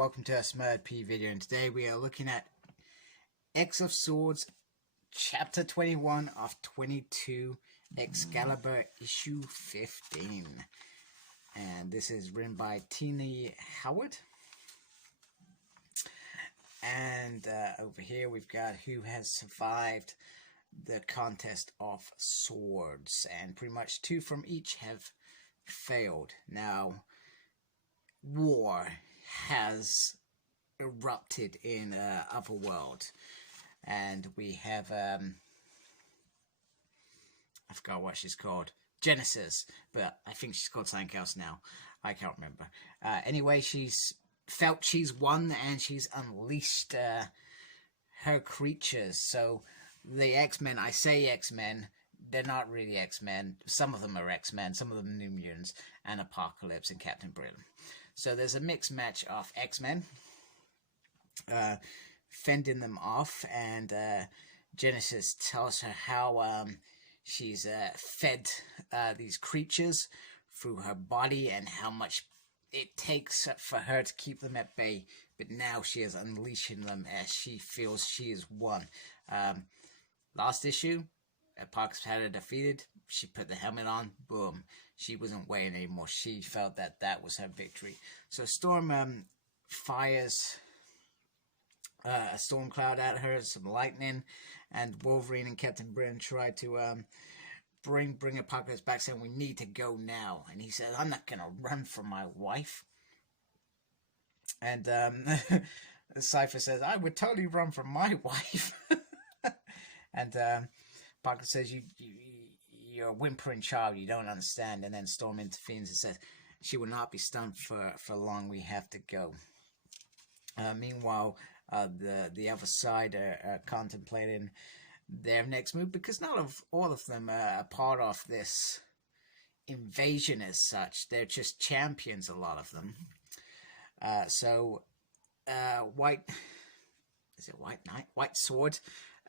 welcome to a Smurd P video, and today we are looking at X of Swords, Chapter 21 of 22, Excaliber, Issue 15. And this is written by Tina Howard. And over here we've got who has survived the contest of swords, and pretty much two from each have failed. Now, war has erupted in Otherworld, and we have I forgot what she's called, Genesis, but I think she's called something else now. I can't remember. Anyway, she's felt she's won, and she's unleashed her creatures. So the X-Men, I say X-Men, they're not really X-Men. Some of them are X-Men, some of them New Mutants, and Apocalypse and Captain Britain. So there's a mixed match of X-Men fending them off, and Genesis tells her how she's fed these creatures through her body and how much it takes for her to keep them at bay, but now she is unleashing them as she feels she is won. Last issue, Apocalypse had her defeated. She put the helmet on, boom. She wasn't weighing anymore. She felt that that was her victory. So Storm fires a storm cloud at her, some lightning, and Wolverine and Captain Britain try to bring Apocalypse back, saying we need to go now. And he says, I'm not going to run from my wife. And Cypher says, I would totally run from my wife. And Apocalypse says, you're a whimpering child, you don't understand. And then Storm intervenes and says, she will not be stunned for long, we have to go. Meanwhile, the other side are contemplating their next move, because not all of them are part of this invasion as such. They're just champions, a lot of them. White Knight? White Sword,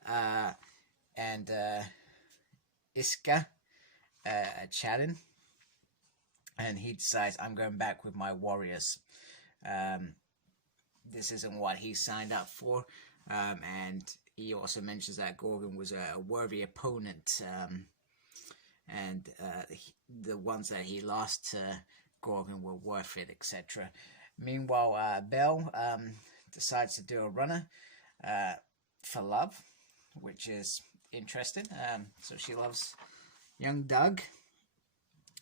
and Iska chatting, and he decides, I'm going back with my warriors. This isn't what he signed up for, and he also mentions that Gorgon was a worthy opponent, and the ones that he lost to Gorgon were worth it, etc. Meanwhile, Belle decides to do a runner for love, which is interesting. So she loves young Doug,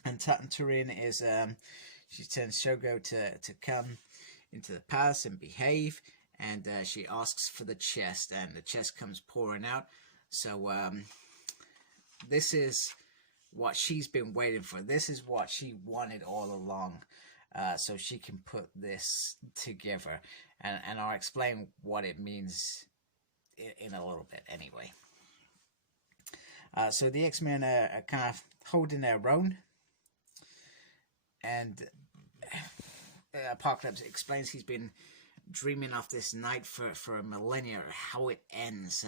and Turin is she tells Shogo to come into the palace and behave, and she asks for the chest, and the chest comes pouring out. So this is what she's been waiting for. This is what she wanted all along, so she can put this together, and I'll explain what it means in a little bit anyway. So the X-Men are kind of holding their own, and Apocalypse explains he's been dreaming of this night for a millennia, how it ends.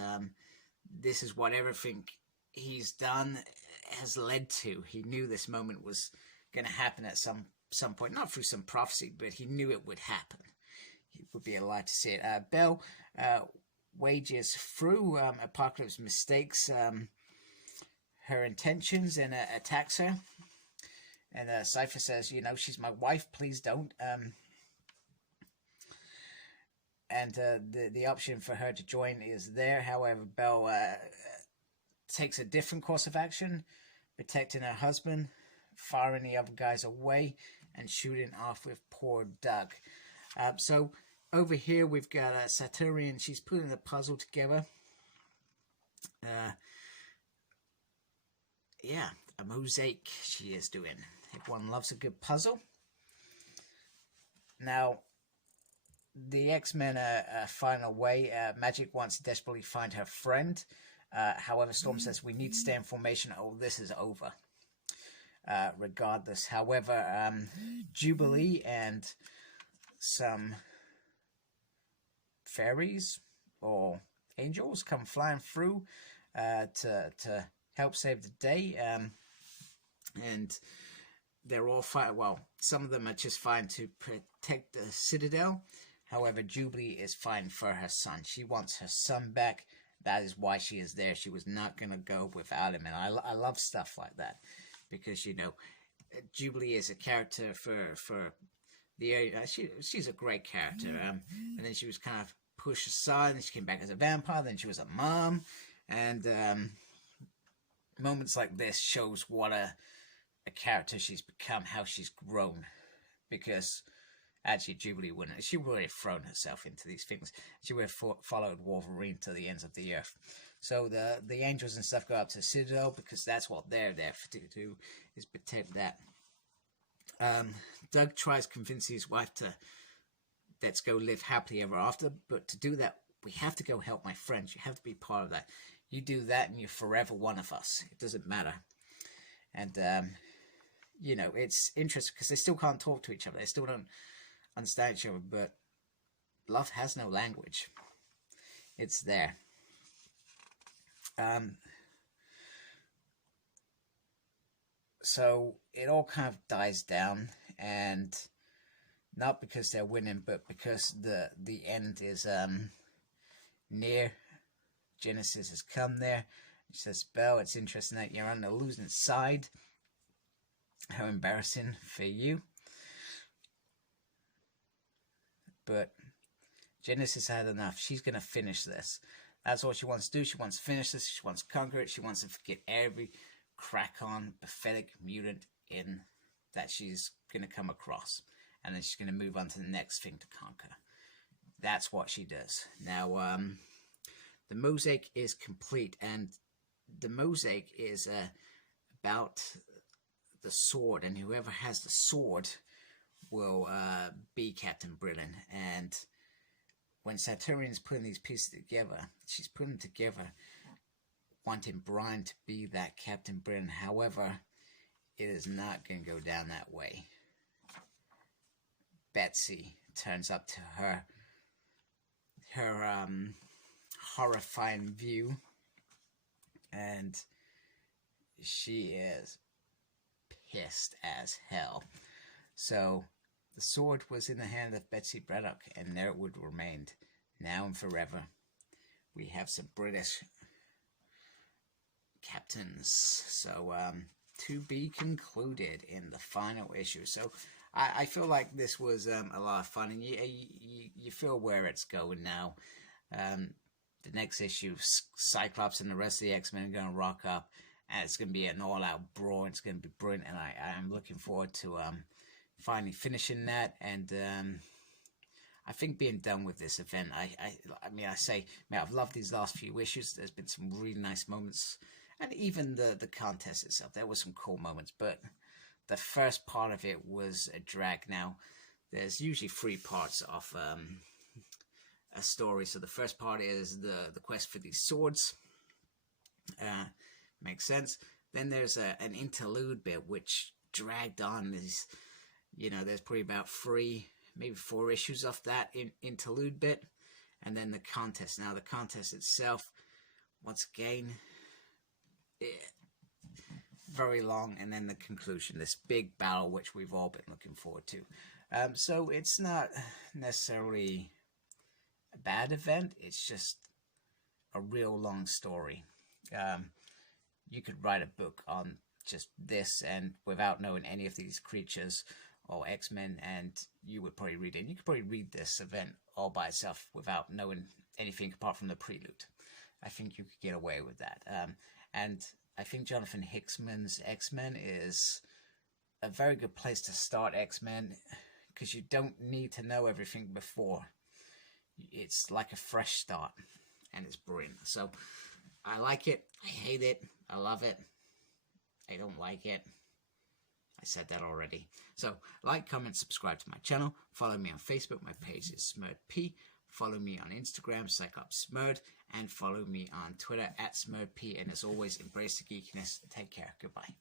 This is what everything he's done has led to. He knew this moment was going to happen at some point, not through some prophecy, but he knew it would happen. He would be alive to see it. Belle wages through Apocalypse mistakes her intentions and attacks her. And Cypher says, you know, she's my wife, please don't. And the option for her to join is there. However, Belle takes a different course of action, protecting her husband, firing the other guys away, and shooting off with poor Doug. So over here we've got Saturnian. She's putting the puzzle together. Yeah, a mosaic she is doing. Everyone loves a good puzzle. Now, the X-Men are finding a way. Magic wants to desperately find her friend. However, Storm says, we need to stay in formation. Oh, this is over. Regardless. However, Jubilee and some fairies or angels come flying through to help save the day. And they're all fine. Well, some of them are just fine to protect the Citadel. However, Jubilee is fighting for her son. She wants her son back. That is why she is there. She was not going to go without him. And I love stuff like that. Because, you know, Jubilee is a character for the area. She's a great character. And then she was kind of pushed aside. And she came back as a vampire. Then she was a mom. And moments like this shows what a character she's become, how she's grown. Because actually, Jubilee wouldn't. She would have thrown herself into these things. She would have followed Wolverine to the ends of the earth. So the angels and stuff go up to Citadel because that's what they're there to do, is protect that. Doug tries to convince his wife to let's go live happily ever after, but to do that, we have to go help my friends. You have to be part of that. You do that, and you're forever one of us. It doesn't matter. And you know, it's interesting because they still can't talk to each other. They still don't understand each other, but love has no language. It's there. So it all kind of dies down, and not because they're winning, but because the end is near. Genesis has come there. She says, Belle, it's interesting that you're on the losing side. How embarrassing for you. But Genesis had enough. She's going to finish this. That's what she wants to do. She wants to finish this. She wants to conquer it. She wants to forget every crack-on, pathetic mutant in that she's going to come across. And then she's going to move on to the next thing to conquer. That's what she does. Now, the mosaic is complete. And the mosaic is about the sword. And whoever has the sword will be Captain Britain. And when Saturnian's putting these pieces together, she's putting them together wanting Brian to be that Captain Britain. However, it is not going to go down that way. Betsy turns up to her horrifying view, and she is pissed as hell. So the sword was in the hand of Betsy Braddock, and there it would remain, now and forever. We have some British captains. So, to be concluded in the final issue. So, I feel like this was a lot of fun, and you feel where it's going now. The next issue, Cyclops and the rest of the X-Men are going to rock up, and it's going to be an all-out brawl. It's going to be brilliant, and I'm looking forward to finally finishing that. And I think being done with this event, I've loved these last few issues. There's been some really nice moments, and even the contest itself, there were some cool moments, but the first part of it was a drag. Now, there's usually 3 parts of a story. So the first part is the quest for these swords. Makes sense. Then there's an interlude bit which dragged on. There's probably about 3, maybe 4 issues of that interlude bit, and then the contest. Now the contest itself, once again, very long, and then the conclusion, this big battle which we've all been looking forward to. So it's not necessarily a bad event, it's just a real long story. You could write a book on just this, and without knowing any of these creatures or X-Men, and you would probably read it. You could probably read this event all by itself without knowing anything apart from the prelude. I think you could get away with that. And I think Jonathan Hickman's X-Men is a very good place to start X-Men, because you don't need to know everything before. It's like a fresh start, and it's brilliant. So I like it, I hate it, I love it, I don't like it. I said that already. So like, comment, subscribe to my channel, follow me on Facebook, my page is SmurredP, follow me on Instagram, Cyclops Smurred, and follow me on Twitter @SmurredP, and as always, embrace the geekiness. Take care, goodbye.